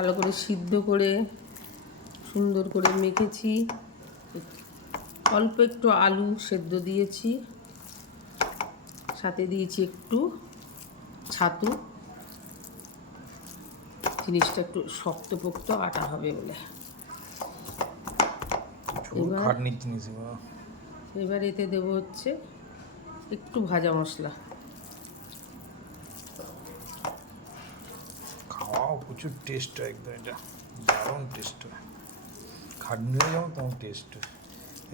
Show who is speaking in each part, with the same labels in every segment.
Speaker 1: ভালো করে সিদ্ধ করে সুন্দর করে মেখেছি। অল্প একটু আলু সেদ্ধ দিয়েছি। সাথে দিয়েছি একটু ছাতু। জিনিসটা একটু শক্তপোক্ত আটা হবে বলে। এবার- এতে দেবো হচ্ছে একটু ভাজা মশলা।
Speaker 2: খাওয়াও প্রচুর টেস্ট হয় একদম এটা। দারুণ টেস্ট হয়। খাটনিও যেমন তেমন টেস্ট হয়।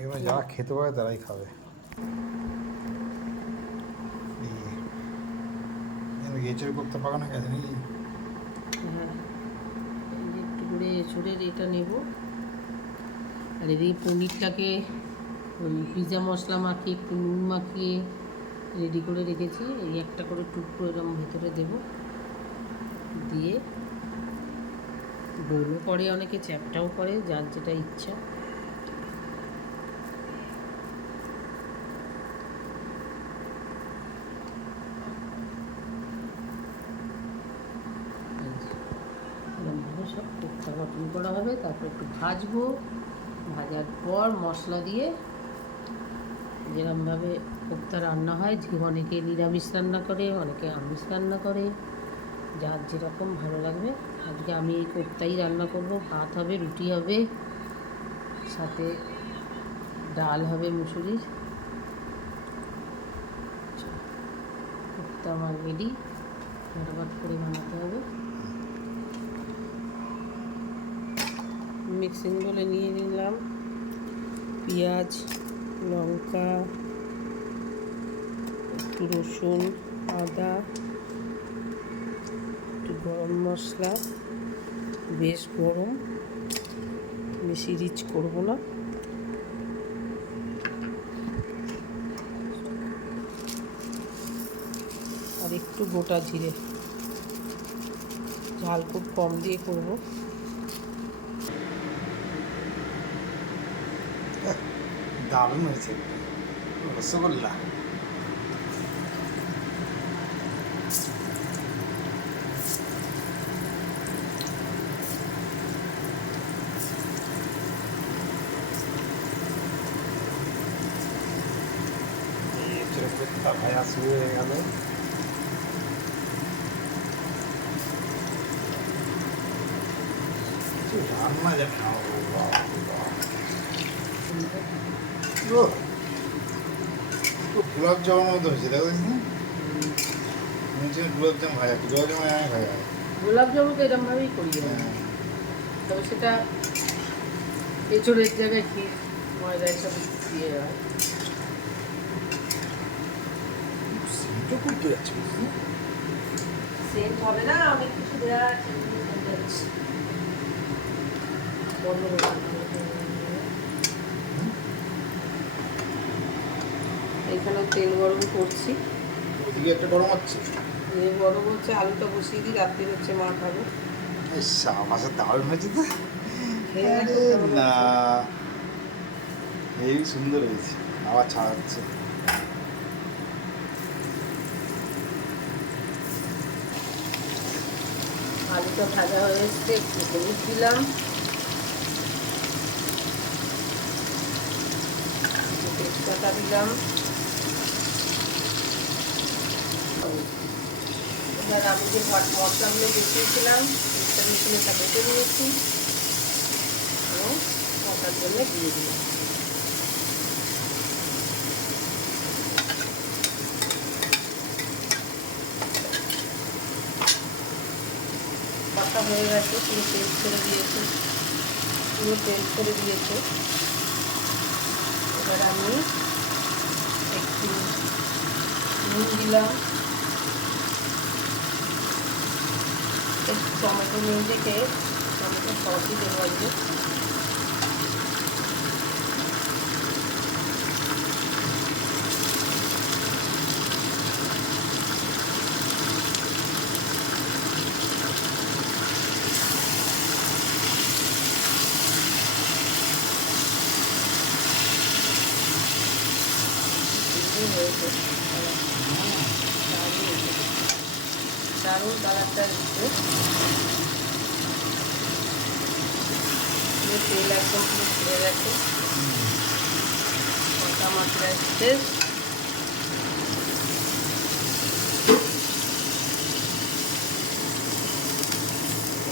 Speaker 2: এবার যারা খেতে পারে তারাই খাবে। এঁচড় করতে পারো না গেছে নাকি
Speaker 1: হ্যাঁ এই একটু করে এঁচড়ের এটা নেব। আর এদিকে পনিরটাকে পিৎজা মশলা মাখিয়ে, একটু নুন মাখিয়ে রেডি করে রেখেছি। এই একটা করে টুকরো এরকম ভেতরে দেব। দিয়ে গোলও করে অনেকে চ্যাপটাও করে যার যেটা ইচ্ছা। সব কোপ্তা গঠন করা হবে, তারপর একটু ভাজবো। ভাজার পর মশলা দিয়ে যেরকমভাবে কোপ্তা রান্না হয় অনেকে নিরামিষ রান্না করে, অনেকে আমিষ রান্না করে। যার যেরকম ভালো লাগবে। আজকে আমি এই কোপ্তাই রান্না করব। ভাত হবে, রুটি হবে, সাথে ডাল হবে, মুসুরির। কোপ্তা আমার রেডি ফটাফট করে বানাতে হবে। মিক্সিং বলে নিয়ে নিলাম। পেঁয়াজ, লঙ্কা, একটু রসুন, আদা গরম মশলা, বেশ গরম। বেশি রিচ করব না। আর একটু গোটা জিরে। ঝাল খুব কম দিয়ে করব।
Speaker 2: দারুণ হয়েছে। রসগোল্লা এঁচড়ে ভাজা শুরু হয়ে গেল রান্না যা ও গোলাপ জামুন মতো হয়েছে দেখো দেখি হচ্ছে গোলাপ জাম ভাজা গোলাপ জাম আমি ভাজা
Speaker 1: গোলাপ জামুন তো এরকমভাবেই করি আমরা।
Speaker 2: হ্যাঁ।
Speaker 1: তবে সেটা এঁচড়ের জায়গায় কি ময়দা এসব দিয়ে হয়
Speaker 2: সিমটো করতে যাচ্ছে বুঝলি
Speaker 1: সেন্ট হবে না অনেক কিছু দেওয়া আছে বন্ধ এখানে তেল গরম করছি।
Speaker 2: ওদিকে একটা গরম হচ্ছে?
Speaker 1: তেল গরম হচ্ছে আলুটা বসিয়ে দিই রাত্রে হচ্ছে মা খাবে।
Speaker 2: মাছের দারুণ হয়েছে তো। না। এই সুন্দর হয়েছে আবার ছাড়াচ্ছে
Speaker 1: আলুটা ভাজা হয়ে এসছে, একটু হলুদ দিলাম। তেজপাতা দিলাম। এবার আমি যে ভাত মশলাগুলো বসিয়েছিলাম মিক্সার মেশিনে তা বেটে নিয়েছি। এবং কষার জন্য দিয়ে দিলাম। হয়ে গেছে, পুরো তেল ছেড়ে দিয়েছে, পুরো তেল ছেড়ে দিয়েছে। এবার আমি একটু নুন দিলাম। একটু টমেটো নিয়ে দেখে টমেটো সসই দেবো দারুণ কালারটা যে তেল একদম পুরো ছেড়ে গেছে কটা মাত্রা এসছে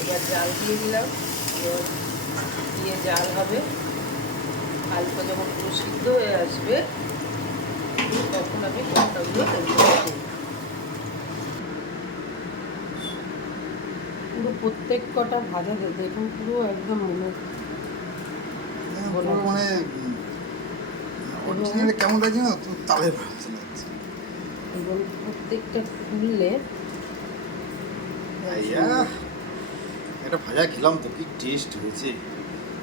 Speaker 1: এবার জাল দিয়ে দিলাম দিয়ে জাল হবে। হালকা যখন পুরো সিদ্ধ হয়ে আসবে তখন আমি পুরো প্রত্যেক কটা ভাজা দেখুন পুরো একদম মনে বলো।
Speaker 2: মানে অরিজিনাল কেমন লাগছে না? তালে
Speaker 1: এবং প্রত্যেকটা খুললে
Speaker 2: একটা ভাজা খেলাম তো কি টেস্ট হয়েছে।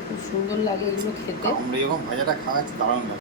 Speaker 1: খুব সুন্দর লাগে এগুলো খেতে।
Speaker 2: আমরা যখন ভাজাটা খাওয়াচ্ছি দারুণ লাগছে